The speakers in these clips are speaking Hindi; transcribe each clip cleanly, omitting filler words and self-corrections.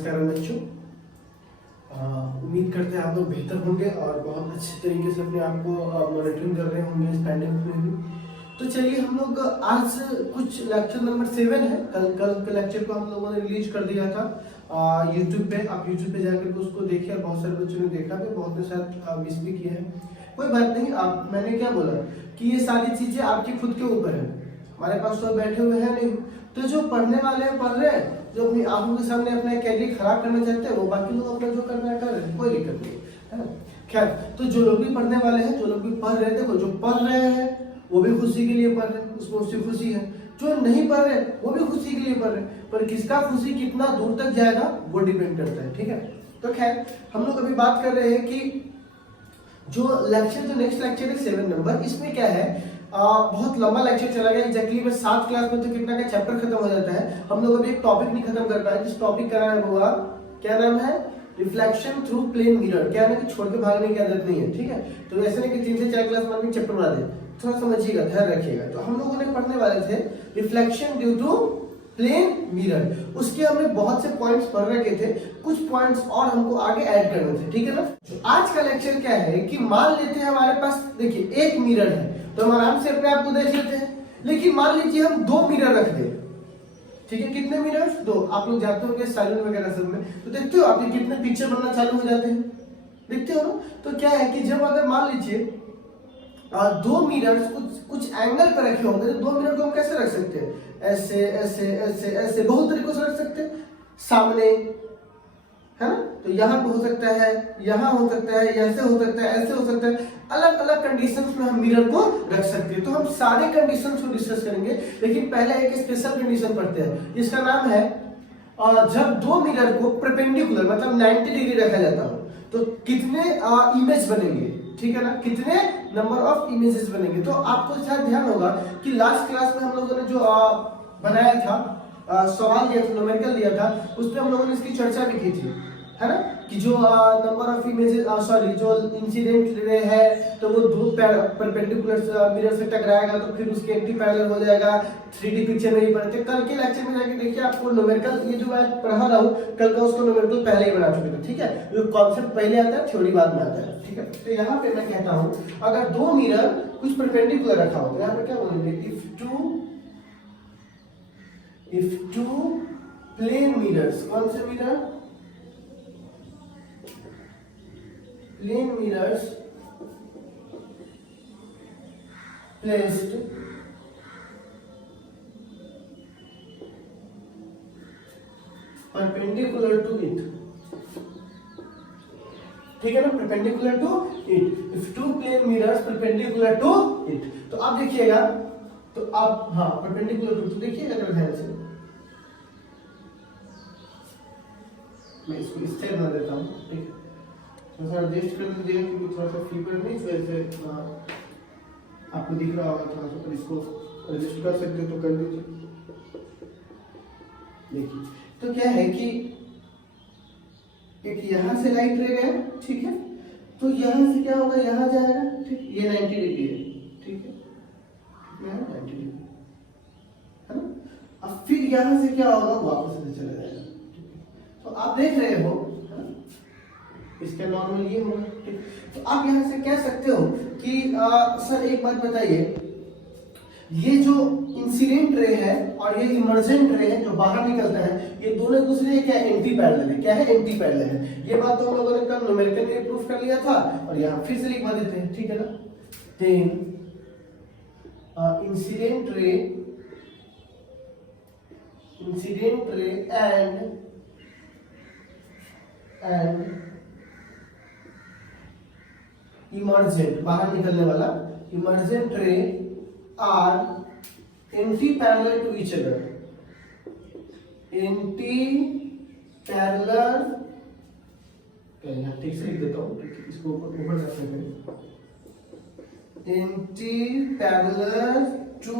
नमस्कार बच्चों। उम्मीद करते हैं आप लोग बेहतर होंगे और बहुत अच्छे तरीके से अपने आप को मॉनिटरिंग कर रहे होंगे इस पैंडेमिक में भी। तो चलिए हम लोग आज कुछ लेक्चर नंबर 7 है, कल के लेक्चर को हम लोगों ने रिलीज कर दिया था यूट्यूब पे। आप यूट्यूब पे जाकर के उसको देखिए, और बहुत सारे बच्चों ने देखा भी, बहुत ने शायद मिस भी किया है। कोई बात नहीं, आप मैंने क्या बोला कि ये सारी चीजें आपकी खुद के ऊपर है, हमारे पास तो बैठे हुए हैं नहीं। तो जो पढ़ने वाले हैं पढ़ रहे हैं, जो अपनी आंखों के सामने अपना कैरियर खराब करना चाहते हैं वो बाकी लोग अपना जो करना है कर रहे हैं, कोई दिक्कत नहीं है ना। खैर, तो जो लोग भी पढ़ने वाले हैं, जो लोग भी पढ़ रहे हैं, देखो जो पढ़ रहे हैं वो भी खुशी के लिए पढ़ रहे हैं, उसमें उससे खुशी है। जो नहीं पढ़ रहे वो भी खुशी के लिए पढ़ रहे हैं, पर किसका खुशी कितना दूर तक जाएगा वो डिपेंड करता है, ठीक है। तो खैर, हम लोग अभी बात कर रहे हैं कि जो नेक्स्ट लेक्चर है 7 नंबर, इसमें क्या है, बहुत लंबा लेक्चर चला गया। एग्जैक्टली में 7 क्लास में तो कितना का चैप्टर खत्म हो जाता है, हम लोग अभी एक टॉपिक नहीं खत्म कर पाए। जिस टॉपिक का नाम हुआ, क्या नाम है, रिफ्लेक्शन थ्रू प्लेन मिरर। क्या है कि छोड़ के भागने की आदत नहीं है, ठीक है। तो ऐसे नहीं कि 3 से 4 क्लास में चैप्टर बना दे, थोड़ा समझिएगा, ध्यान रखिएगा। तो हम लोगों ने पढ़ने वाले थे reflection due to plane mirror, उसके हमने बहुत से पॉइंट्स पढ़ रखे थे, कुछ पॉइंट्स और हमको आगे ऐड करने थे, ठीक है ना। तो आज का लेक्चर क्या है कि मान लेते हैं हमारे पास, देखिए एक मिरर है तो हम आराम से अपने आप को देख लेते हैं। लेकिन मान लीजिए हम 2 मिरर रख दें, ठीक है। कितने मिरर्स? 2। आप लोग जाते होंगे सैलून वगैरह सब में, तो देखते हो आपके कितने पिक्चर बनना चालू हो जाते हैं, देखते हो ना। तो क्या है कि जब अगर मान लीजिए 2 मिरर्स कुछ एंगल पर रखे होंगे, तो 2 मिरर को हम कैसे रख सकते हैं, ऐसे ऐसे ऐसे ऐसे, बहुत तरीकों से रख सकते हैं। सामने है ना, तो यहाँ पे हो सकता है, यहाँ हो सकता है, ऐसे हो सकता है, ऐसे हो सकता है, अलग अलग कंडीशंस में हम मिरर को रख सकते हैं। तो हम सारे कंडीशंस को डिस्कस करेंगे, लेकिन पहले एक स्पेशल कंडीशन पढ़ते हैं, जिसका नाम है जब 2 मिरर को परपेंडिकुलर मतलब 90 डिग्री रखा जाता हो तो कितने इमेज बनेंगे, ठीक है ना, कितने नंबर ऑफ इमेजेस बनेंगे। तो आपको शायद ध्यान होगा कि लास्ट क्लास में हम लोगों ने जो बनाया था, सवाल दिया था, न्यूमेरिकल दिया था, उसमें हम लोगों ने इसकी चर्चा भी की थी, है ना, कि जो नंबर ऑफ इमेजेस जो इंसिडेंट रे है, तो वो 2 परपेंडिकुलर मिरर से टकराएगा तो फिर उसके एंटी पैरेलल हो जाएगा, 3D पिक्चर नहीं बनते। कल के लेक्चर में जाके देखिए, आपको न्यूमेरिकल ये जो मैं पढ़ा रहा हूँ कल का, उसको न्यूमेरिकल पहले ही बना चुके थे, ठीक है। जो कॉन्सेप्ट पहले आता है, थ्योरी बाद में आता है, ठीक है। तो यहाँ पे मैं कहता हूँ अगर 2 मिरर कुछ परपेंडिकुलर रखा हो तो यहाँ पे क्या बोलेंगे, इफ टू प्लेन मिरर्स, कौन से mirror, plane mirrors placed perpendicular to it, ठीक है ना, perpendicular to it, if 2 plane mirrors perpendicular to it। तो आप देखिएगा, तो आप perpendicular to, तो देखिएगा जरा ध्यान से, मैं इसको इस तरह बना देता हूँ, ठीक है। थोड़ा एडजस्ट कर दीजिए क्योंकि थोड़ा सा फीवर नहीं, इस वजह से आपको दिख रहा होगा थोड़ा सा, पर इसको एडजस्ट कर सकते हो तो कर दीजिए। देखिए, तो क्या है कि एक यहाँ से लाइट रे गया, ठीक है, तो यहाँ से क्या होगा, यहाँ जाएगा, ठीक, ये 90 डिग्री है, ठीक है, कितना है 90 डिग्री, है ना। अब फिर यहाँ से क्या होगा, वापस से चला जाएगा, ठीक है। तो आप देख रहे हो इसका नॉर्मल ये होगा, ठीक। तो आप यहाँ से कह सकते हो कि सर एक बात बताइए, ये जो इंसिडेंट रे है और ये इमर्जेंट रे है जो बाहर निकलता है, ये दोनों दूसरे क्या एंटी पैरेलल है, क्या है, एंटी पैरेलल है। ये बात तो हम लोगों ने कल न्यूमेरिकल में प्रूफ कर लिया था, और यहाँ फिर से लिखवा देते हैं, ठीक है ना। Then incident ray and emergent, बाहर निकलने वाला emergent ray are anti parallel to each other, anti parallel, यहाँ ठीक से लिख देता हूँ, इसको ऊपर रखते हैं, anti parallel to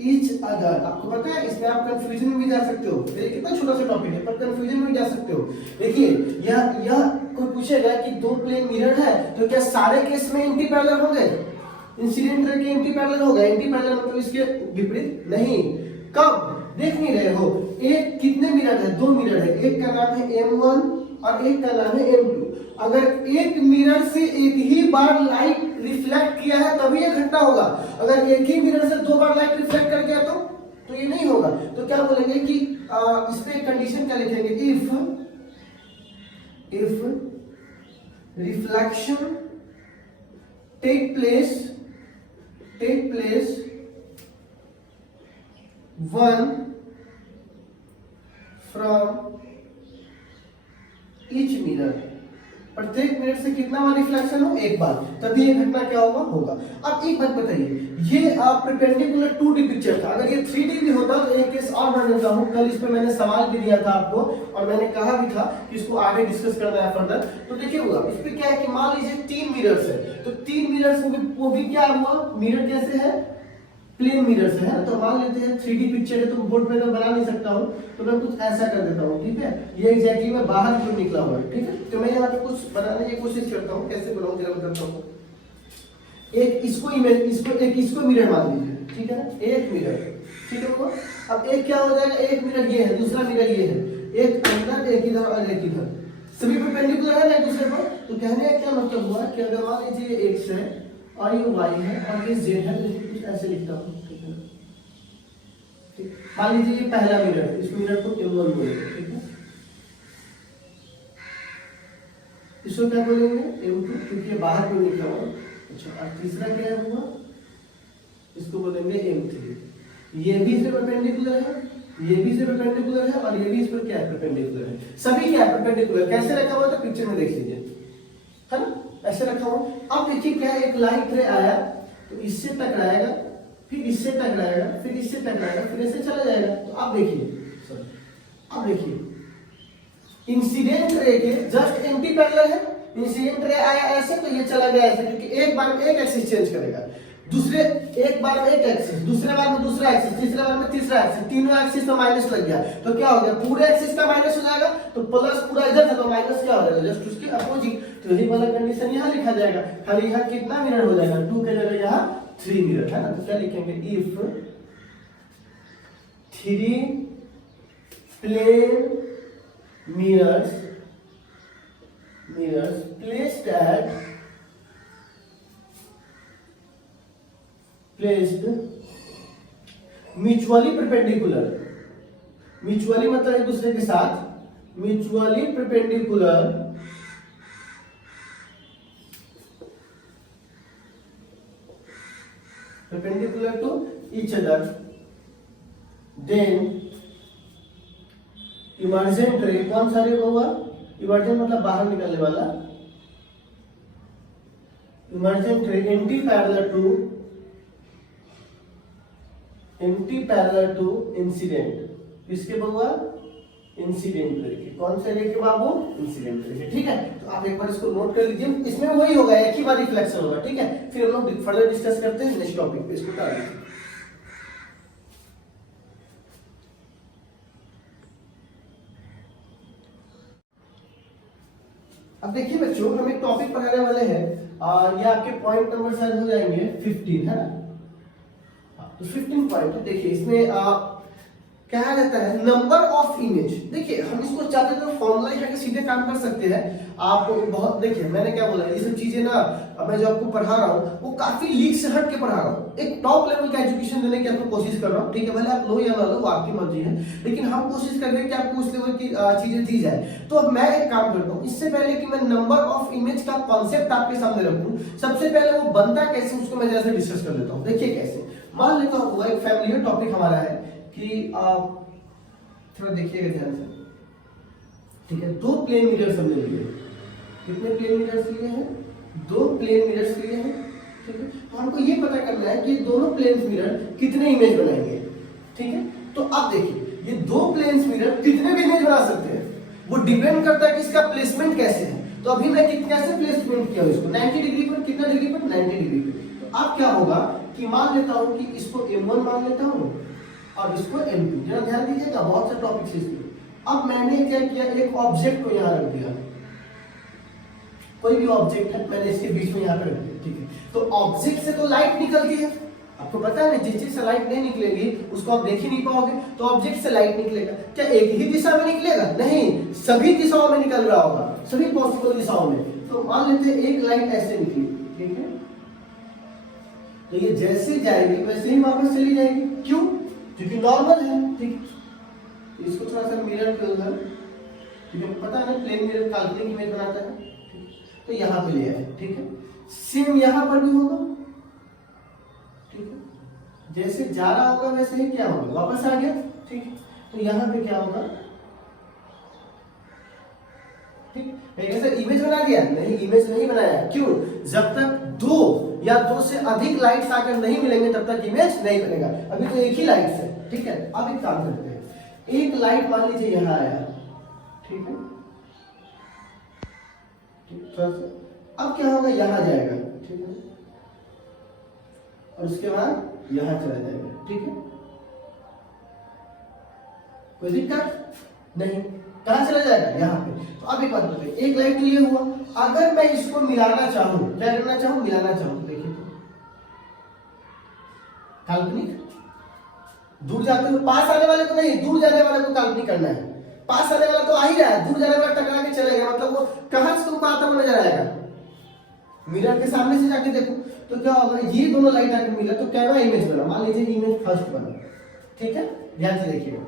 each other. आपको पता है इसमें आप कंफ्यूजन में भी जा सकते हो, देखिए कितना छोटा सा टॉपिक है, पर कंफ्यूजन में भी जा सकते हो। देखिए यह कोई पूछेगा कि 2 प्लेन मिरर है तो क्या सारे केस में एंटी पैरेलल होंगे, इंसिडेंट रे के एंटी पैरेलल होगा, एंटी पैरेलल मतलब इसके विपरीत नहीं। कब देख नहीं रहे हो, एक कितने मिरर है? 2 मिरर है, एक का नाम है M1 और एक का नाम है M2। अगर एक मिरर से एक ही बार लाइट रिफ्लेक्ट किया है तभी ये घटना होगा। अगर एक ही मिरर से 2 बार लाइट रिफ्लेक्ट कर गया तो ये नहीं होगा। तो क्या बोलेंगे कि इस पे एक कंडीशन क्या लिखेंगे? If reflection take place one from each mirror, प्रत्येक मिरर से कितना बार रिफ्लेक्शन हो? एक बार, तभी ये घटना क्या होगा। अब एक बात बताइए, ये परपेंडिकुलर 2D पिक्चर था, अगर ये 3D भी होता तो एक केस और बन देता हूं। कल इस पे मैंने सवाल भी दिया था आपको और मैंने कहा भी था कि इसको आगे डिस्कस करना है फर्दर। तो देखिए हुआ इस पे क्या है कि मान लीजिए 3 मिरर्स है, तो 3 मिरर्स वो भी क्या हुआ? मिरर कैसे है? प्लेन मिरर से है। तो मान लेते हैं 3D पिक्चर है तो बोर्ड पे तो बना नहीं सकता हूँ, तो मैं कुछ ऐसा कर देता हूँ, ठीक है। ये एग्जैक्टली मैं बाहर क्यों निकला हुआ है, ठीक है। तो मैं यहाँ पे कुछ बनाने की कोशिश करता हूँ, कैसे बनाऊँ जरा बताता हूँ। एक इसको मिरर मान लीजिए, ठीक है ना, एक मिरर, ठीक है वो। अब एक क्या हो जाएगा? एक मिरर ये है, दूसरा मिरर ये है, एक अंदर एक इधर और एक इधर, सभी परपेंडिकुलर है ना एक दूसरे पर। तो कहने का क्या मतलब हुआ कि अगर मान लीजिए ये x है और ये y है और ये z है, तो कुछ ऐसे लिखता हूँ, ठीक है। ठीक, मान लीजिए ये पहला मिरर है, इस मिरर को M1 बोलेंगे, ठीक है। इसको क्या बोलेंगे? M2, क्योंकि ये बाहर को निकला हुआ। अच्छा, और तीसरा क्या हुआ? इसको बोलेंगे M3। ये भी इससे परपेंडिकुलर है, ये भी इससे परपेंडिकुलर है और ये भी इस पर क्या है? परपेंडिकुलर है। सभी क्या है? परपेंडिकुलर। कैसे रखा हुआ था पिक्चर में देख लीजिए, है ना, ऐसे रखा हुआ। अब देखिए क्या है, एक लाइट रे आया तो इससे टकराएगा, फिर इससे टकराएगा, फिर इससे टकराएगा, फिर इससे चला जाएगा। तो अब देखिए इंसिडेंट रे के जस्ट एंटी पैरेलल है। इंसिडेंट रे आया ऐसे तो ये चला गया ऐसे, क्योंकि एक बार में एक एक्सिस चेंज करेगा, दूसरे एक बार में एक एक्सिस, दूसरे बार में दूसरा एक्सिस, तीसरे बार में तीसरा एक्सिस, तीनों एक्सिस में माइनस लग गया तो क्या हो गया? पूरे एक्सिस का माइनस हो जाएगा, तो प्लस पूरा इधर था तो माइनस क्या हो जाएगा? जस्ट उसके अपोजिट। तो यही वाला कंडीशन यहाँ लिखा जाएगा। खाली यहाँ कितना मिरर हो जाएगा? 2 के जगह यहाँ 3 मिरर, है ना। तो क्या लिखेंगे? If 3 plane mirrors placed mutually perpendicular, mutually मतलब एक दूसरे के साथ, mutually perpendicular to each other, then emergent रे, कौन सा रे होगा? इमर्जेंट मतलब बाहर निकलने वाला। इमर्जेंट रे एंटी पैरेलल टू इंसिडेंट। किसके होगा? इंसिडेंट रे के। कौन से रे के बाबू? इंसिडेंट रे के, ठीक है। तो आप एक बार इसको नोट कर लीजिए, इसमें वही होगा, एक ही बार रिफ्लेक्शन होगा, ठीक है। फिर हम लोग फर्दर डिस्कस करते हैं नेक्स्ट टॉपिक पे। इसको कर लीजिए। अब देखिए बच्चों, हम एक टॉपिक पढ़ाने वाले हैं और ये आपके पॉइंट नंबर शायद हो जाएंगे 15, है ना। तो 15 पॉइंट देखिए, इसमें क्या रहता है? Number of image. देखिए हम इसको चाहते तो फॉर्मूला ही सीधे काम कर सकते हैं। आप बहुत देखिए, मैंने क्या बोला, ये सब चीजें ना मैं जो आपको पढ़ा रहा हूँ वो काफी लीक से हट के पढ़ा रहा हूँ। एक टॉप लेवल का एजुकेशन देने की आपको कोशिश कर रहा हूँ, ठीक है। भले आप लो या ना लो, वो आपकी मर्जी है, लेकिन हम कोशिश कर रहे हैं कि आपको उस लेवल की चीजें दी जाए। तो अब मैं एक काम करता हूँ, इससे पहले कि मैं नंबर ऑफ इमेज का कॉन्सेप्ट आपके सामने रखूँ, सबसे पहले वो बनता कैसे उसको मैं जैसे डिस्कस कर लेता हूँ। देखिए कैसे, मान लेता हूँ एक फैमिलियर टॉपिक हमारा है कि थोड़ा देखिएगा ध्यान से, ठीक है। 2 प्लेन मिरर्स हमने लिए। कितने प्लेन मिरर्स लिए हैं? 2 प्लेन मिरर्स लिए हैं, ठीक है। तो हमको ये पता करना है कि दोनों प्लेन मिरर कितने इमेज बनाएंगे, ठीक है। तो अब देखिए, ये 2 प्लेन मिरर कितने भी इमेज बना सकते हैं, वो डिपेंड करता है कि इसका प्लेसमेंट कैसे है। तो अभी मैं कैसे प्लेसमेंट किया इसको? 90 डिग्री पर। कितना डिग्री पर? 90 डिग्री पर। तो अब क्या होगा कि मान लेता हूं कि इसको M1 मान लेता हूं और इसको M2। जरा ध्यान दीजिएगा, बहुत से टॉपिक्स इसमें। अब मैंने क्या किया, एक ऑब्जेक्ट को यहाँ रख दिया, कोई भी ऑब्जेक्ट है मैंने इसके बीच में यहाँ पे रख दिया, ठीक है। तो ऑब्जेक्ट से तो लाइट निकलती है, आपको पता है ना, जिस चीज से लाइट नहीं निकलेगी उसको आप देख ही नहीं पाओगे, तो ऑब्जेक्ट से लाइट निकलेगा। क्या एक ही दिशा में निकलेगा? नहीं, सभी दिशाओं में निकल रहा होगा, सभी पॉसिबल दिशाओं में। तो मान लेते हैं एक लाइट ऐसे निकली, ठीक है, तो ये जैसे जाएगी वैसे ही वापस चली जाएगी। क्यों? क्योंकि नॉर्मल है, ठीक। इसको थोड़ा सा मिरर के उधर, क्योंकि पता है ना प्लेन मिरर काल्पनिक इमेज बनाता है, तो यहाँ पे ले आए, ठीक है। सेम यहाँ पर भी होगा, ठीक है, जैसे जा रहा होगा वैसे ही क्या होगा, वापस आ गया, ठीक है। तो यहाँ पे क्या होगा, ठीक, ऐसे इमेज बना दिया? नहीं, इमेज नहीं बनाया। क्यों? जब तक दो या दो से अधिक लाइट्स आकर नहीं मिलेंगे तब तक इमेज नहीं बनेगा। अभी तो एक ही लाइट है, ठीक है। अब एक काम करते हैं, एक लाइट मान लीजिए यहाँ आया, ठीक है, अब क्या होगा, यहाँ जाएगा, ठीक है, और उसके बाद यहाँ चला जाएगा, ठीक है। कोई दिक्कत नहीं, कहाँ चला जाएगा? यहाँ पे। तो अब एक बात बताइए, एक लाइट तो ये हुआ, अगर मैं इसको मिलाना चाहूं, क्या करना चाहूं, मिलाना चाहूं, देखिए तो काल्पनिक, दूर जाते हुए पास आने वाले को नहीं, दूर जाने वाले को काल्पनिक करना है। पास आने वाला तो आ ही रहा है, दूर जाने वाला टकरा के चलेगा, मतलब वो कहां से तुमको आता हुआ नजर आएगा? मिरर के सामने से जाके देखो तो क्या होगा, ये दोनों लाइट आके मिला तो कैसा इमेज बना, मान लीजिए इमेज फर्स्ट बना, ठीक है। ध्यान से देखिएगा,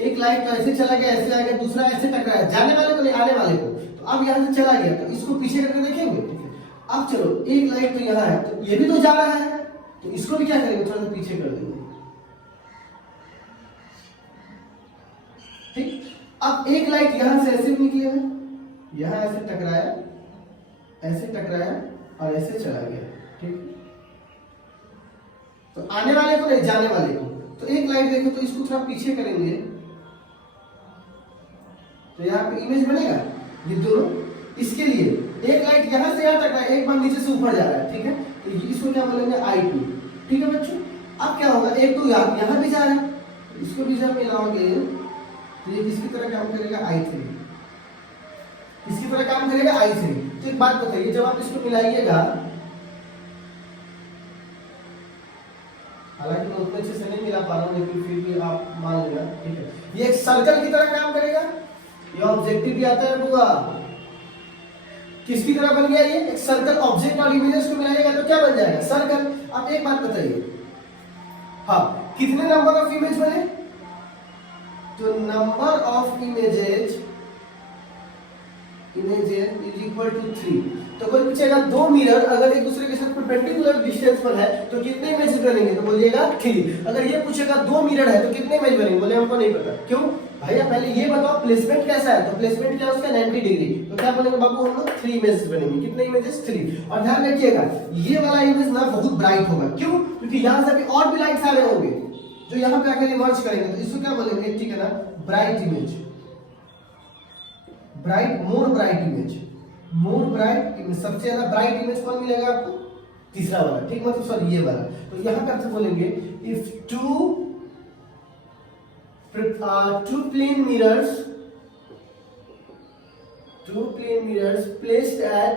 एक लाइट तो ऐसे चला गया, ऐसे आ गया, दूसरा ऐसे टकराया, जाने वाले को नहीं, आने वाले को। तो अब यहाँ से चला गया, तो इसको पीछे करके देखेंगे, ठीक है। अब चलो, एक लाइट तो यहाँ है, तो ये भी तो जा रहा है, तो इसको भी क्या करेंगे, थोड़ा सा पीछे कर देंगे, ठीक। अब एक लाइट यहां से ऐसे निकलेगा, यहां ऐसे टकराया, ऐसे टकराया और ऐसे चला गया, ठीक। तो आने वाले को नहीं, जाने वाले को। तो एक लाइट देखो, तो इसको थोड़ा पीछे करेंगे, तो यहाँ पे इमेज बनेगा, ये दोनों। इसके लिए एक लाइट यहां से यहां टकराया, एक बार नीचे से ऊपर जा रहा है, ठीक है, तो इसको क्या बोलेंगे, I2, ठीक है बच्चों। अब क्या होगा, एक तो यहाँ भी जा रहा है, इसको भी जब मिलाओगे तो ये किसकी तरह काम करेगा, I3, इसकी तरह काम करेगा I3। तो एक बात बताइए, जब आप इसको मिलाइएगा, हालांकि मैं उतने अच्छे से नहीं मिला पा रहा हूं, लेकिन फिर भी आप मान लेना, ठीक है, ये एक सर्कल की तरह काम करेगा। ये ऑब्जेक्टिव भी आता है बुआ, किसकी तरह बन गया, ये एक सर्कल। ऑब्जेक्ट और इमेजेस को मिलाइएगा तो क्या बन जाएगा, सर्कल। अब एक बात बताइए, हाँ, कितने नंबर ऑफ इमेज बने, तो number of images is equal to 3। तो कोई पूछेगा दो मिरर अगर एक दूसरे के साथ परपेंडिकुलर डिस्टेंस पर है तो कितने इमेज बनेंगे, तो बोलिएगा 3। अगर ये पूछेगा दो मिरर है तो कितने इमेज बनेंगे, बोले हमको नहीं पता। क्यों भैया, पहले ये बताओ प्लेसमेंट कैसा है, तो प्लेसमेंट क्या है उसका 90 डिग्री, तो क्या बोलेंगे बाबू, हम लोग 3 इमेजेस बनेंगे। कितने इमेजेस, 3। और ध्यान रखिएगा, ये वाला इमेज ना बहुत ब्राइट होगा। क्यों? क्योंकि यहाँ से अभी और भी लाइट्स आ रहे होंगे जो यहाँ पे आकर इमर्ज करेंगे, तो इसको क्या बोलेंगे, ठीक है ना, ब्राइट इमेज, ब्राइट, मोर ब्राइट इमेज, मोर ब्राइट इमेज। सबसे ज्यादा ब्राइट इमेज कौन मिलेगा आपको, तीसरा वाला, ठीक, मतलब सॉरी ये वाला। तो यहाँ पे आपसे बोलेंगे if two plane mirrors placed at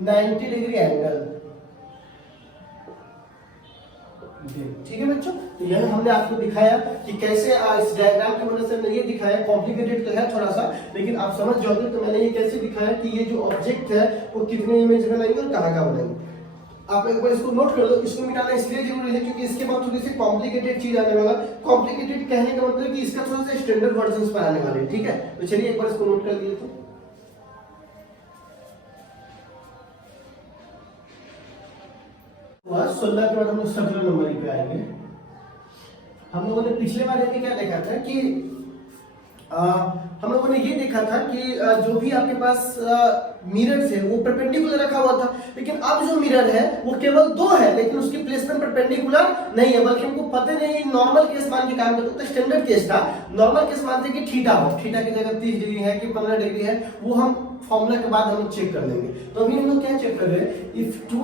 90 degree angle, ठीक है बच्चों। तो यह हमने आपको दिखाया कि कैसे इस डायग्राम की मदद से मैंने ये दिखाया, कॉम्प्लिकेटेड तो है थोड़ा सा, लेकिन आप समझ जाओगे। तो मैंने ये कैसे दिखाया कि ये जो ऑब्जेक्ट है वो कितने इमेज बनाएंगे और कहाँ कहाँ बनाएंगे। आप एक बार इसको नोट कर लो, इसको मिटाना इसलिए जरूरी है क्योंकि इसके बाद थोड़ी सी कॉम्प्लिकेटेड चीज आने वाला। कॉम्प्लिकेटेड कहने का मतलब कि इसका थोड़ा सा स्टैंडर्ड वर्जन्स पर आने वाले, ठीक है। तो चलिए एक बार इसको नोट कर लिए। तो वह 16 के बाद हम लोग 17 नंबर पे आएंगे। हम लोगों ने पिछले बार में क्या देखा था कि हम लोगों ने ये देखा था कि जो भी आपके पास मिरर थे वो परपेंडिकुलर रखा हुआ था, लेकिन अब जो मिरर है वो केवल दो है, लेकिन उसकी प्लेसमेंट परपेंडिकुलर नहीं है, बल्कि हमको पता नहीं नॉर्मल केस मान के काम करते। तो स्टैंडर्ड केस था, नॉर्मल केस मानते कि थीटा हो, थीटा की जगह 30 डिग्री है कि 15 डिग्री है, वो हम फॉर्मूला के बाद हम लोग चेक कर लेंगे। तो अभी हम लोग क्या चेक कर रहे हैं, if two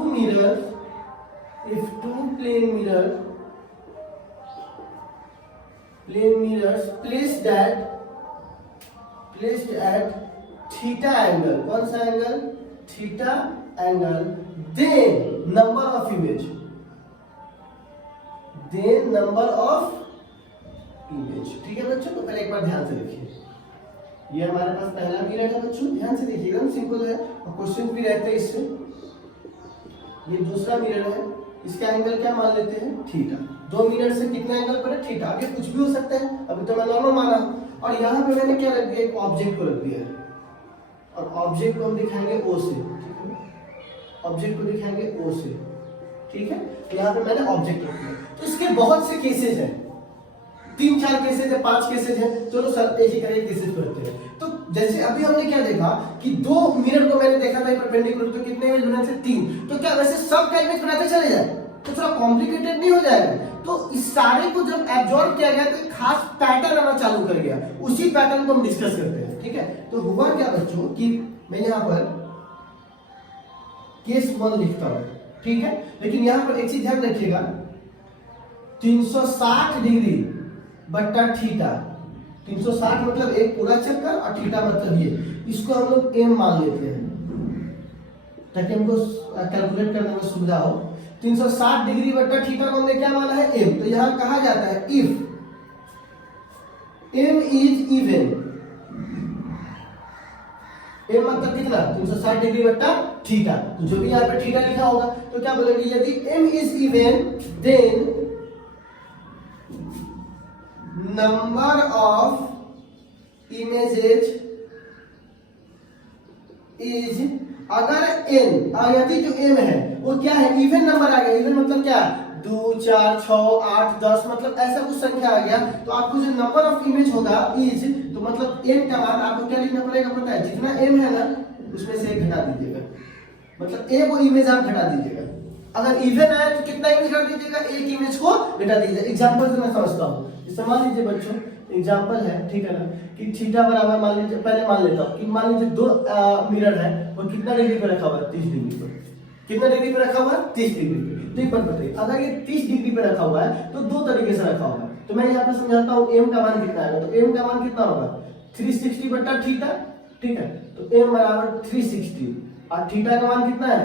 plane mirrors placed at theta angle, कौन सा angle, theta angle then number of image, then number of image. ठीक है बच्चों, तो पहले एक बार ध्यान से देखिए, ये हमारे पास पहला मिरर है बच्चों, ध्यान से देखिएगा, सिंपल है और क्वेश्चन भी रहते हैं इससे। ये दूसरा मिरर है, इसका एंगल क्या मान लेते हैं, थीटा। दो मिरर से कितना एंगल पर है, थीटा। आगे कुछ भी हो सकता है, अभी तो मैं नॉर्मल माना। और यहाँ पे मैंने क्या रख दिया, एक ऑब्जेक्ट को रख दिया है, और ऑब्जेक्ट को हम दिखाएंगे ओ से, ठीक है, ऑब्जेक्ट को दिखाएंगे ओ से, ठीक है। तो यहाँ पे मैंने ऑब्जेक्ट रख दिया। तो इसके बहुत से केसेज हैं, 3-4 केसेज है, 5 केसेज है। चलो सर एक ही करके केसेज करते हैं। तो जैसे अभी हमने क्या देखा कि दो मिरर को मैंने देखा था परपेंडिकुलर, तो कितने इमेज बने थे, 3। तो क्या वैसे सब का इमेज बनाते चले जाए तो थोड़ा कॉम्प्लिकेटेड नहीं हो जाएगा? तो इस सारे को जब एब्जॉर्ब किया गया तो एक खास पैटर्न आना चालू कर गया, उसी पैटर्न को हम डिस्कस करते हैं, ठीक है। तो हुआ क्या बच्चों कि मैं यहाँ पर केस 1 लिखता हूं, ठीक है। लेकिन यहाँ पर एक चीज ध्यान रखिएगा, 360 डिग्री बट्टा थीटा, 360 मतलब एक पूरा चक्कर और थीटा मतलब ये, इसको हम लोग m मान लेते हैं ताकि हमको कैलकुलेट करने में सुविधा हो। 360 डिग्री बट्टा थीटा को हमने क्या माना है, m। तो यहां कहा जाता है if m is even, m मतलब कितना, 360 डिग्री बट्टा थीटा। तो जो भी यहाँ पे थीटा लिखा होगा तो क्या बोलेंगे, यदि m is even then number of images is, अगर n और यदि जो m है वो क्या है, इवन नंबर आ गया। इवन मतलब क्या, 2 4 6 8 10 मतलब ऐसा कुछ संख्या आ गया, तो आपको जो नंबर ऑफ इमेज होगा इज, तो मतलब n का मान आपको क्या लिखना पड़ेगा पता है, जितना m है ना उसमें से एक घटा दीजिएगा, मतलब एक वो इमेज आप घटा दीजिएगा। अगर इवन है तो कितना इमेज घटा दीजिएगा, एक इमेज को घटा दीजिएगा। एग्जांपल से मैं समझता हूं, मान लीजिए बच्चों एग्जांपल है, ठीक है ना, कि थीटा बराबर मान लीजिए, पहले मान लेता हूं कि मान लीजिए दो मिरर है और कितना डिग्री पे रखा हुआ है, 30 डिग्री पर। कितना डिग्री पे रखा हुआ है, 30 डिग्री पे। तो एक बात बताइए, अगर ये 30 डिग्री पे रखा हुआ है तो दो तरीके से रखा हुआ है। तो मैं यहाँ पे समझाता हूँ m का मान कितना है। तो m का मान कितना होगा, 360 बट्टा थीटा, ठीक है। तो m बराबर 360 और थीटा का मान कितना है,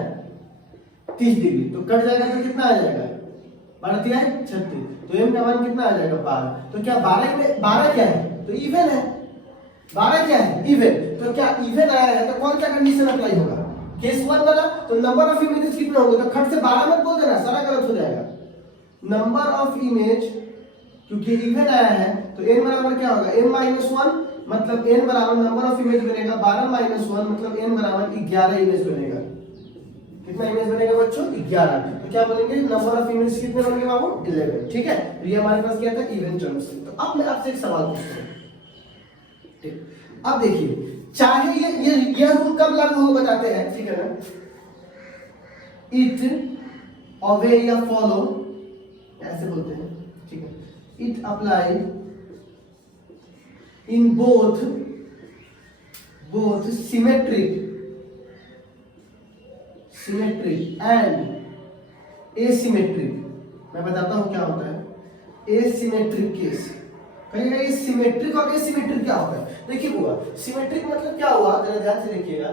30 डिग्री। तो कट जाएगा तो कितना आ जाएगा, 12 36। तो m का मान कितना आ जाएगा, 12। तो क्या 12 में 12 क्या है, तो इवन है। 12 क्या है, इवन। तो क्या इवन आया है तो कौन सा कंडीशन अप्लाई होगा, केस 1 वाला। तो नंबर ऑफ इमेजेस कितने होंगे, तो खट से 12 मत बोल देना, सारा गलत हो जाएगा। नंबर ऑफ इमेज क्योंकि इवन आया है तो n बराबर क्या होगा, n-1 मतलब n बराबर नंबर ऑफ इमेज बनेगा 12-1 मतलब n बराबर 11 इमेज बनेगा। कितना इमेज बनेगा बच्चों, 11। तो क्या बोलेंगे, नंबर ऑफ इमेज कितने बन गए बाबू, 11, ठीक है। तो ये हमारे पास क्या था, इवन टर्म्स। तो अब मैं आपसे एक सवाल पूछता हूं, ठीक। अब देखिए, चाहे ये रूल कब लागू हो बताते हैं, ठीक है ना। इट ऑबे या फॉलो ऐसे बोलते हैं, ठीक है। It apply in both symmetric and asymmetric. मैं बताता हूं क्या होता है एसिमेट्रिक केस। कहिएगा ये सिमेट्रिक और एसिमेट्रिक क्या होता है। देखिए हुआ सिमेट्रिक मतलब क्या हुआ, जरा ध्यान से देखिएगा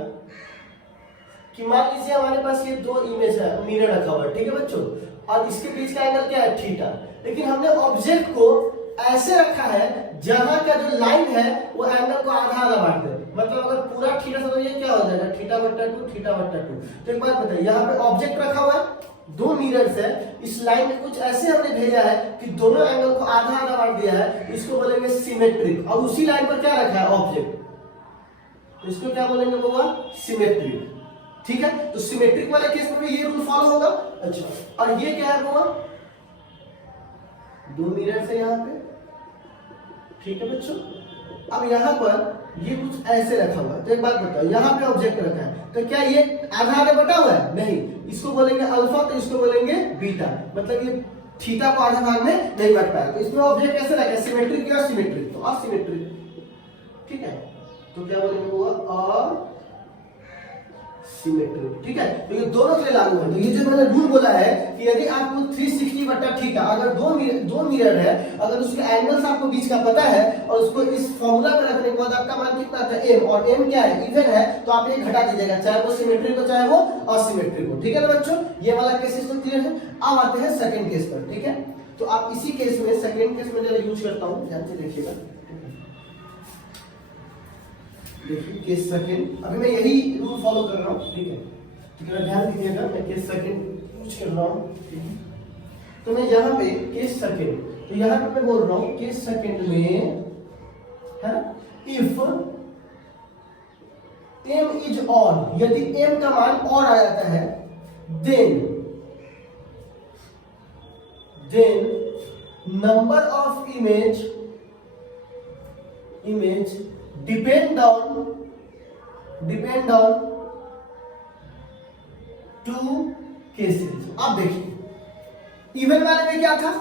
कि मान लीजिए हमारे पास ये दो इमेज है, मिरर रखा हुआ है, ठीक है बच्चों, और इसके बीच का एंगल क्या है, थीटा। लेकिन हमने ऑब्जेक्ट को ऐसे रखा है जहां का जो लाइन है वो एंगल को आधा आधा बांट दे। मतलब अगर पूरा थीटा समझिए क्या हो जाएगा, θ/2 θ/2। तो एक बात बताइए, यहाँ पे ऑब्जेक्ट रखा हुआ है, दो मिरर्स है, इस लाइन में कुछ ऐसे हमने भेजा है कि दोनों एंगल को आधा आधा बांट दिया है, इसको बोलेंगे सिमेट्रिक। और उसी लाइन पर क्या रखा है, ऑब्जेक्ट, तो इसको क्या बोलेंगे, वो सिमेट्रिक, ठीक है। तो सिमेट्रिक वाले केस में भी ये रूल फॉलो होगा। अच्छा, और ये क्या है, वो दो मिरर्स है यहाँ पे, ठीक है बच्चों। अब यहाँ पर ये कुछ ऐसे रखा हुआ है, तो एक बात बताओ, यहाँ पे ऑब्जेक्ट रखा है, तो क्या ये आधा आधा बटा हुआ है, नहीं। इसको बोलेंगे अल्फा, तो इसको बोलेंगे बीटा, मतलब ये थीटा को आधा भाग में नहीं बट पाया। तो इसमें ऑब्जेक्ट कैसे रखा है, सिमेट्रिक या सिमेट्रिक, तो असिमेट्रिक, ठीक है। तो क्या बोलेंगे, वो सिमेट्रिक, ठीक है। तो ये दोनों के लिए लागू है। तो ये जो मैंने रूल बोला है कि यदि आपको 360 बटा थीटा, अगर दो मिरर है, अगर उसके एंगल्स आपको बीच का पता है और उसको इस फॉर्मूला में रखने के बाद आपका मान कितना था m, और m क्या है, इवन है, तो आप ये घटा दीजिएगा, चाहे वो सिमेट्रिक हो चाहे वो असिमेट्रिक हो, ठीक है ना बच्चों। ये वाला केस इसमें क्लियर है। अब आते हैं सेकंड केस पर, ठीक है। तो आप इसी केस में सेकंड केस में जरा यूज करता हूं, ध्यान से देखिएगा। देखिए केस सेकंड, अभी मैं यही रूल फॉलो कर रहा हूँ, ठीक है। ठीक है, ध्यान दीजिएगा, मैं केस सेकंड यूज कर रहा हूँ, ठीक है। तो मैं यहाँ पे केस सेकंड, तो यहाँ पे मैं बोल रहा हूँ केस सेकंड में है ना, इफ m इज ऑड, यदि m का मान ऑड आ जाता है, then number of image depend on two cases. आप देखिए इवन वाले में क्या था,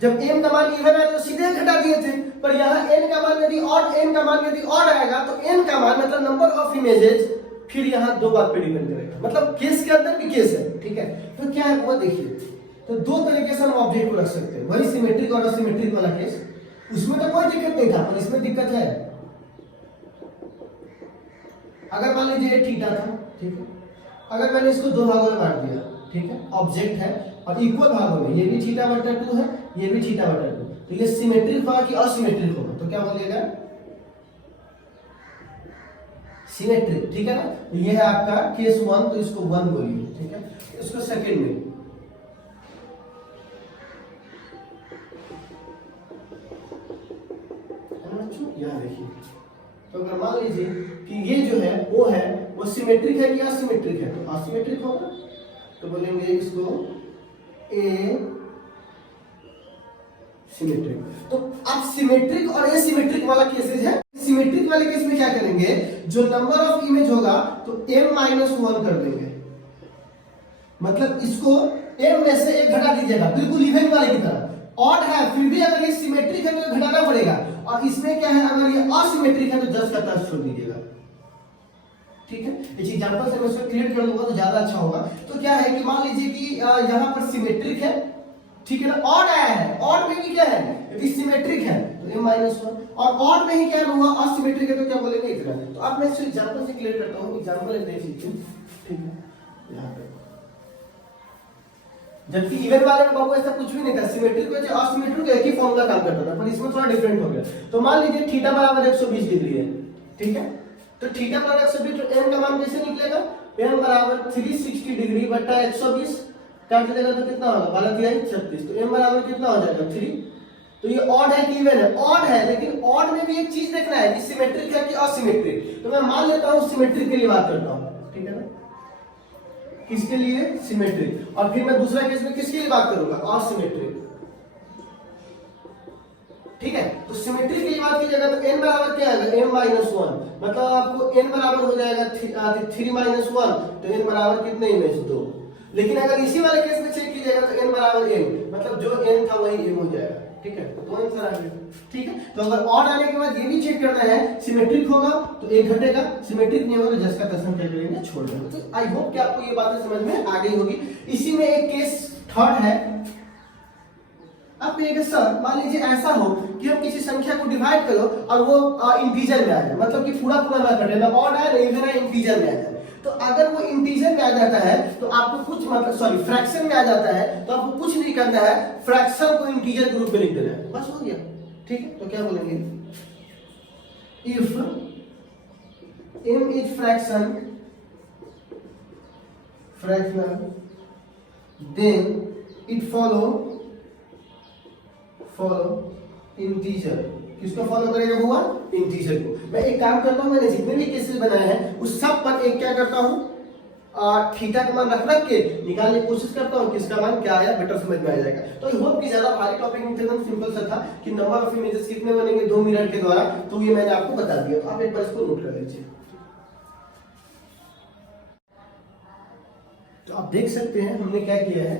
जब m का मान इवन है तो सीधे घटा दिए थे, पर यहाँ n का मान यदि ऑड, n का मान यदि ऑड आएगा तो n का मान मतलब नंबर ऑफ इमेजेस फिर यहाँ दो बात पे डिपेंड करेगा, मतलब केस के अंदर भी केस है, ठीक है। तो क्या है वो देखिए, तो दो तरीके से हम ऑब्जेक्ट को रख सकते हैं, वही सिमेट्रिक और असिमेट्रिक वाला केस। उसमें तो कोई दिक्कत नहीं था, पर इसमें दिक्कत है। अगर मान लीजिए थीटा था, ठीक है, अगर मैंने इसको दो भागों में बांट दिया, ठीक है, ऑब्जेक्ट है और इक्वल भागों में, ये भी थीटा बटा 2 है, ये भी थीटा बटा 2, तो ये सिमेट्रिक होगा कि असिमेट्रिक होगा, तो क्या बोलिएगा, सिमेट्रिक, ठीक है ना। तो ये है आपका केस 1, तो इसको 1 बोलिए, ठीक है। इसको सेकंड में यहाँ देखिए, तो अगर मान लीजिए कि ये जो है वो सिमेट्रिक है कि असिमेट्रिक है, तो असिमेट्रिक होगा, तो बोलेंगे इसको ए सिमेट्रिक। तो अब सिमेट्रिक और एसिमेट्रिक वाला केसेस है। सिमेट्रिक वाले केस में क्या करेंगे, जो नंबर ऑफ इमेज होगा तो m-1 कर देंगे, मतलब इसको m में से एक घटा दीजिएगा, बिल्कुल इवन वाले की तरह। ऑड है फिर भी अगर ये सिमेट्रिक है तो घटाना पड़ेगा, और इसमें क्या है, अगर ये असिमेट्रिक है तो 10 का 10 छोड़ दीजिएगा, ठीक है। इस एग्जांपल से मैं इसको क्लियर कर लूंगा तो ज्यादा अच्छा होगा। तो क्या है कि मान लीजिए कि यहाँ पर सिमेट्रिक है, ठीक है ना, ऑड आया है, ऑड में भी क्या है, यदि सिमेट्रिक है तो m-1, और ऑड में ही क्या हुआ, असिमेट्रिक है तो क्या बोलेंगे इतना। तो अब मैं इसको एग्जांपल से क्लियर करता हूँ, एग्जांपल देख लीजिए, ठीक है। यहाँ पे जबकि इवन वाले में बाबू ऐसा कुछ भी नहीं था, सिमेट्रिक वजह असिमेट्रिक एक ही फॉर्मूला काम करता था, पर इसमें थोड़ा डिफरेंट हो गया। तो मान लीजिए थीटा बराबर 120 डिग्री है, ठीक है। तो थीटा बराबर 120, तो m का मान कैसे निकलेगा, m बराबर 360 डिग्री बटा 120 काट देगा तो कितना होगा, 12×3=36, तो m बराबर कितना हो जाएगा 3। तो ये ऑड है कि इवन है, ऑड है, लेकिन ऑड में भी एक चीज देखना है कि सिमेट्रिक है कि असिमेट्रिक। तो मैं मान लेता हूं सिमेट्रिक के लिए बात करता हूं, ठीक है ना, किसके लिए, सिमेट्रिक। और फिर मैं दूसरा केस में किसके लिए बात करूंगा, असिमेट्रिक, ठीक है। तो सिमेट्रिक की बात कीजिएगा तो n बराबर क्या आएगा, m-1, मतलब आपको n बराबर हो जाएगा 3-1, तो n बराबर कितने इमेज 2। लेकिन अगर इसी वाले केस में चेक कीजिएगा तो n बराबर m, मतलब जो n था वही m हो जाएगा, ठीक है। तो दो आंसर आ गए, ठीक है। तो अगर ऑड आने के बाद ये भी चेक करना है, सिमेट्रिक होगा तो एक घटेगा, सिमेट्रिक नहीं होगा तो 10 का 10 हम क्या करेंगे, छोड़ देंगे। तो आई होप कि आपको ये बातें समझ में आ गई होगी। इसी में एक केस थर्ड है। अब ये सर मान लीजिए ऐसा हो कि हम किसी संख्या को डिवाइड करो और वो इंटीजर में आ जाए, मतलब कि पूरा पूरा ना कटे, ना ऑड है ना इवन है, इंटीजर में आ जाए। तो अगर वो इंटीजर में आ जाता है तो आपको कुछ मतलब सॉरी फ्रैक्शन में आ जाता है तो आपको कुछ नहीं करना है, फ्रैक्शन को इंटीजर ग्रुप में लिख देना है, बस हो गया, ठीक है। तो क्या बोलेंगे, if m is fractional then it follow integer. किसको फॉलो करेगा हुआ, इंटीजर को। मैं एक काम करता हूं, मैंने जितने भी केसेस बनाए हैं उस सब पर एक क्या करता हूं, थीटा का मान रख के निकालने की कोशिश करता हूं, किसका मान क्या आया बेटर समझ में आ जाएगा। तो आई होप कि ज्यादा भारी टॉपिक नहीं था, एकदम सिंपल सा था कि नंबर ऑफ इमेजेस कितने बनेंगे 2 मिरर के द्वारा, तो ये मैंने आपको बता दिया। तो आप एक बार इसको नोट कर लीजिए। तो आप देख सकते हैं हमने क्या किया है,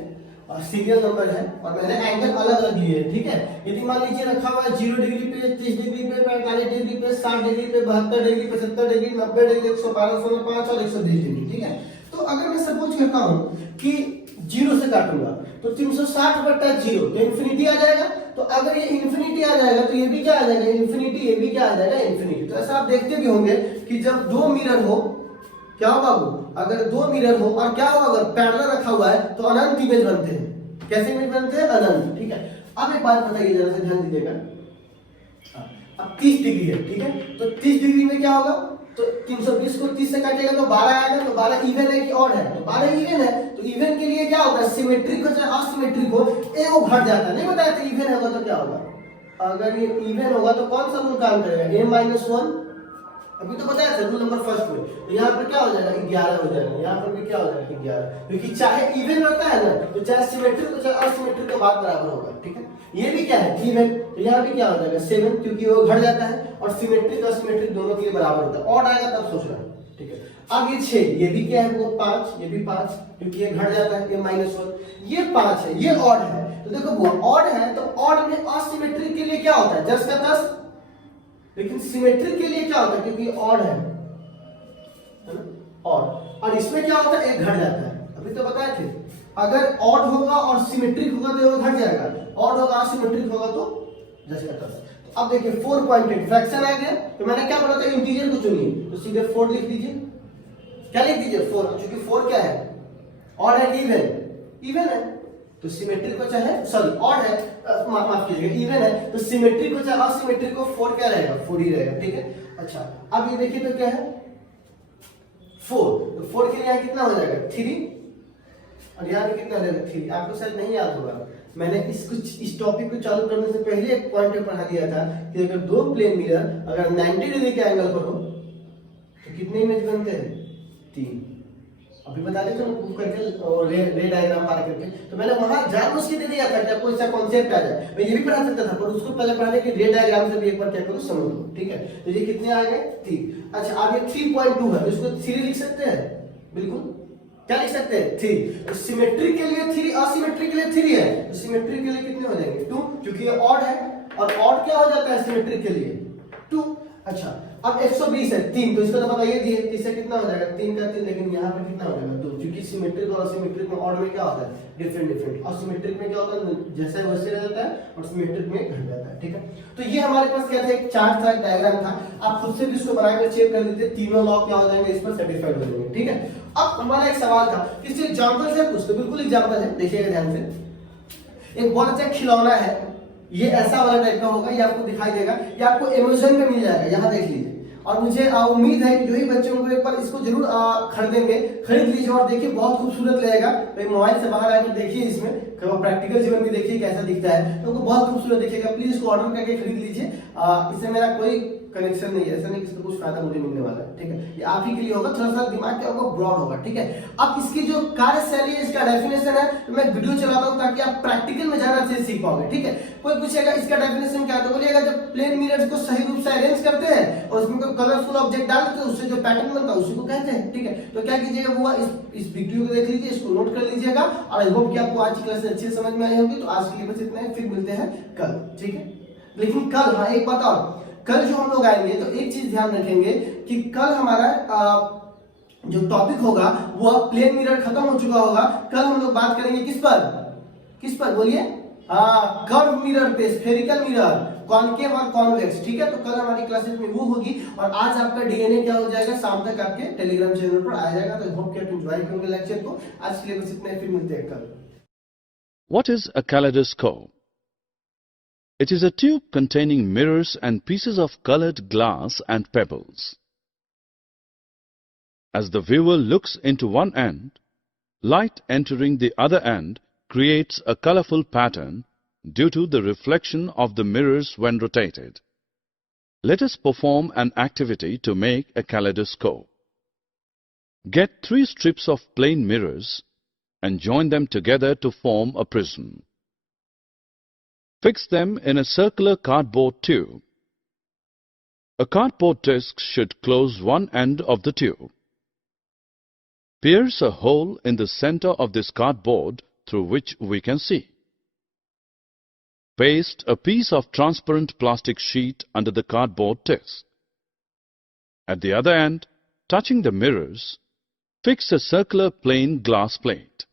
सीरियल नंबर है और मैंने एंगल अलग अलग लिए हैं, ठीक है। यदि मान लीजिए रखा हुआ है 0 डिग्री पे, 30 डिग्री पे, 45 डिग्री पे, 60 डिग्री पे, 72 डिग्री, 75 डिग्री, 90 डिग्री, 112, 105 और 120 डिग्री, ठीक है। तो अगर मैं सपोज करता हूँ कि 0 से काटूंगा तो 360/0 तो इन्फिनिटी आ जाएगा। तो अगर ये इन्फिनिटी आ जाएगा तो ये भी क्या आ जाएगा, इन्फिनिटी, ये भी क्या आ जाएगा, इन्फिनिटी। तो ऐसा आप देखते भी होंगे कि जब दो मिरर हो, क्या होगा वो, अगर दो मिरर हो और क्या होगा, अगर पैरेलल रखा हुआ है तो अनंत इमेज बनते हैं। कैसे इमेज बनते हैं, अनंत, ठीक है। अब एक बात बताइए, जरा से ध्यान दीजिएगा। अब 30 डिग्री है, ठीक है, तो 30 डिग्री में क्या होगा, तो 320 को 30 से काटेगा तो 12 आएगा। तो 12 इवन है कि ऑड है, तो 12 इवन है। तो इवन के लिए क्या होता है, सिमेट्रिक हो चाहे असिमेट्रिक हो, वो घट जाता है। नहीं बताया था इवन होगा तो क्या होगा, अगर ये इवन होगा तो कौन सा रूल काम करेगा, a-1। अभी तो बताया था रूल नंबर फर्स्ट में। तो यहाँ पर क्या हो जाएगा, 11 हो जाएगा। यहाँ पर भी क्या हो जाएगा, 11, क्योंकि चाहे इवन रहता है ना, तो चाहे सिमेट्रिक हो चाहे असिमेट्रिक का बात बराबर होगा, ठीक है। ये भी क्या है, इवन, तो यहाँ भी क्या हो जाएगा 7, क्योंकि वो घट जाता है और सिमेट्रिक और असिमेट्रिक दोनों के लिए बराबर होता है। ऑड आएगा तब सोचना, ठीक है। अब ये 6, ये भी क्या है, वो 5, ये भी 5, क्योंकि ये घट जाता है, ये -1, ये 5 है, ये ऑड है। तो देखो वो ऑड है, तो ऑड में असिमेट्रिक के लिए क्या होता है, 10 का 10, लेकिन सिमेट्रिक के लिए क्या होता है, क्योंकि ऑड है ना, ऑड। और इसमें क्या होता है, एक घट जाता है। अभी तो बताए थे, अगर ऑड होगा और सिमेट्रिक होगा तो वो घट जाएगा, ऑड होगा और सिमेट्रिक होगा तो 10 का 10। तो अब देखिए 4.8 फ्रैक्शन आ गया। तो मैंने क्या बोला था, इंटीजर को चुनिए, तो सीधे 4 लिख दीजिए। क्या लिख दीजिए, 4, क्योंकि 4 क्या है, ऑड है कि इवन, इवन है। तो सिमेट्रिक को चाहे, सॉरी ऑड है, माफ कीजिएगा, इवन है। तो सिमेट्रिक को चाहे असिमेट्रिक को 4 क्या रहेगा, 4 ही रहेगा, ठीक है। अच्छा अब ये देखिए तो क्या है, 4, तो 4 के लिए यहाँ कितना हो जाएगा, 3, और यहाँ पे कितना रहेगा, 3। आपको शायद नहीं याद होगा, मैंने इस टॉपिक को चालू करने से पहले एक पॉइंट पढ़ा दिया था कि अगर दो प्लेन मिरर अगर 90 डिग्री के एंगल पर हो तो कितने इमेज बनते हैं, 3। अभी बता देते हैं प्रूफ करके और रे डायग्राम पार करके। तो मैंने वहां जानबूझ के दे दिया था कि आपको ऐसा कॉन्सेप्ट आ जाए। मैं ये भी पढ़ा सकता था, पर उसको पहले पढ़ाने के रे डायग्राम से भी एक बार क्या करो, समझ लो, ठीक है। तो ये कितने आ गए, 3। अच्छा अब ये 3.2 है, इसको 3 लिख सकते हैं, बिल्कुल। क्या लिख सकते हैं, 3। तो सिमेट्रिक के लिए 3, असिमेट्रिक के लिए 3 है। तो सिमेट्रिक के लिए कितने हो जाएंगे, 2, क्योंकि ये ऑड है और ऑड क्या हो जाता है सिमेट्रिक के लिए, 2। अच्छा अब 120 है, 3, तो इसका तो बताइए दिए, इससे कितना हो जाएगा, 3 का 3, लेकिन यहाँ पे कितना हो जाएगा, 2, क्योंकि सिमेट्रिक और असिमेट्रिक में ऑड में क्या होता है, डिफरेंट। असिमेट्रिक में क्या होता है, जैसे वैसे रह जाता है, और सिमेट्रिक में घट जाता है, ठीक है। तो ये हमारे पास क्या था, एक चार्ट था, एक डायग्राम था। आप खुद से भी इसको बनाकर चेक कर लीजिए, तीनों लॉ क्या हो जाएंगे, इस पर सेटिस्फाइड हो जाएंगे, ठीक है। अब हमारा एक सवाल था, किसी एग्जांपल से पूछते, बिल्कुल एग्जांपल है, देखिएगा ध्यान से। एक बहुत अच्छा खिलौना है, ये ऐसा वाला टाइप का होगा, ये आपको दिखाई देगा, ये आपको अमेज़न पे मिल जाएगा, यहाँ देख लीजिए। और मुझे उम्मीद है कि जो ही बच्चे उनको एक बार इसको जरूर खरीदेंगे, खरीद लीजिए और देखिए, बहुत खूबसूरत लगेगा। तो मोबाइल से बाहर आकर देखिए, इसमें प्रैक्टिकल जीवन में देखिए कैसा दिखता है, तो बहुत खूबसूरत दिखेगा। प्लीज इसको ऑर्डर करके खरीद लीजिए। इससे मेरा कोई कनेक्शन नहीं है, ऐसा नहीं कि इसका कुछ फायदा मुझे मिलने वाला है, ठीक है। ये आप ही के लिए होगा, थोड़ा सा दिमाग क्या होगा, ब्रॉड होगा, ठीक है। अब इसकी जो कार्यशैली है, इसका डेफिनेशन है, तो मैं वीडियो चलाता हूं ताकि आप प्रैक्टिकल में ज्यादा अच्छे से सीख पाओगे, ठीक है। कोई पूछेगा इसका डेफिनेशन क्या है, तो बोलिएगा जब प्लेन मिरर्स को सही रूप से अरेंज करते हैं और उसमें कोई कलरफुल ऑब्जेक्ट डालते हैं, उससे जो पैटर्न बनता है उसी को कहते हैं, ठीक है। तो क्या कीजिएगा, वो इस वीडियो को देख लीजिए, इसको नोट कर लीजिएगा, और आई होप कि आपको आज की क्लास अच्छे से समझ में आई होगी। तो आज के लिए बस इतना है, फिर मिलते हैं कल, ठीक है। लेकिन कल, हाँ एक बात और, कल जो हम लोग आएंगे तो एक चीज ध्यान रखेंगे कि कल हमारा जो टॉपिक होगा वो प्लेन मिरर खत्म हो चुका होगा। कल हम लोग बात करेंगे किस पर बोलिए, कर्व मिरर पे, स्फेरिकल मिरर, कॉनकेव और कॉन्वेक्स, ठीक है। तो कल हमारी क्लासेस में वो होगी, और आज आपका डीएनए क्या हो जाएगा, शाम तक आपके टेलीग्राम चैनल पर आ जाएगा। तो होप कि आप एंजॉय करोगे लेक्चर को। आज के लिए बस इतना ही, फिर मिलते हैं कल। What is a kaleidoscope? It is a tube containing mirrors and pieces of colored glass and pebbles. As the viewer looks into one end, light entering the other end creates a colorful pattern due to the reflection of the mirrors when rotated. Let us perform an activity to make a kaleidoscope. Get 3 strips of plain mirrors and join them together to form a prism. Fix them in a circular cardboard tube. A cardboard disc should close one end of the tube. Pierce a hole in the center of this cardboard through which we can see. Paste a piece of transparent plastic sheet under the cardboard disc. At the other end, touching the mirrors, fix a circular plain glass plate.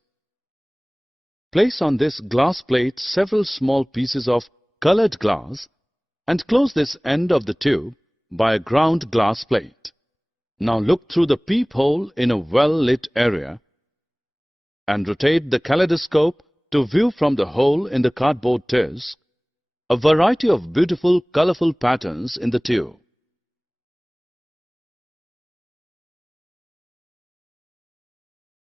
Place on this glass plate several small pieces of colored glass and close this end of the tube by a ground glass plate. Now look through the peephole in a well-lit area and rotate the kaleidoscope to view from the hole in the cardboard disc a variety of beautiful colorful patterns in the tube.